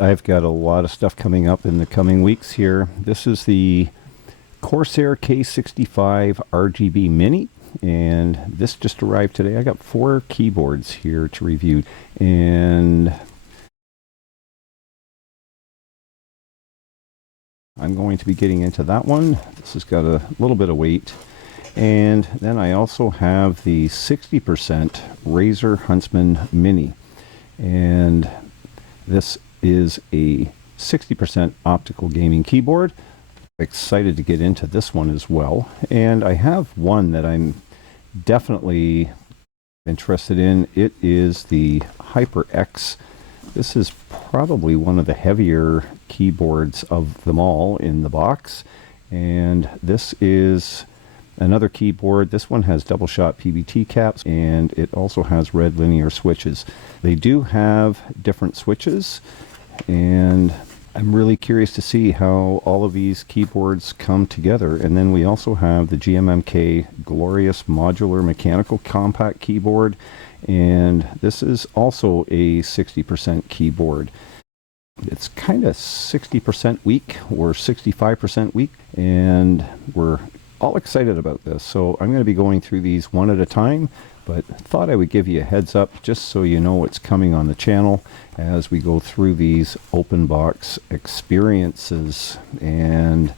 I've got a lot of stuff coming up in the coming weeks here. This is the Corsair K65 RGB Mini, and this just arrived today. I got 4 keyboards here to review, and I'm going to be getting into that one. This has got a little bit of weight. And then I also have the 60% Razer Huntsman Mini, and this is a 60% optical gaming keyboard. Excited to get into this one as well. And I have one that I'm definitely interested in. It is the HyperX. This is probably one of the heavier keyboards of them all in the box, and this is another keyboard. This one has double shot PBT caps, and it also has red linear switches. They do have different switches, and I'm really curious to see how all of these keyboards come together. And then we also have the GMMK Glorious Modular Mechanical Compact keyboard, and this is also a 60% keyboard. It's kind of 60% weak or 65% weak, and we're all excited about this. So I'm going to be going through these one at a time, but thought I would give you a heads up just so you know what's coming on the channel as we go through these open box experiences. And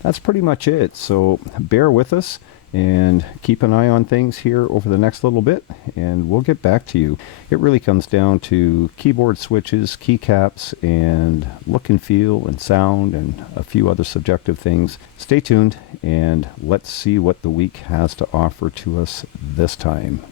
that's pretty much it. So bear with us and keep an eye on things here over the next little bit, and we'll get back to you. It really comes down to keyboard switches, keycaps, and look and feel and sound and a few other subjective things. Stay tuned and let's see what the week has to offer to us this time.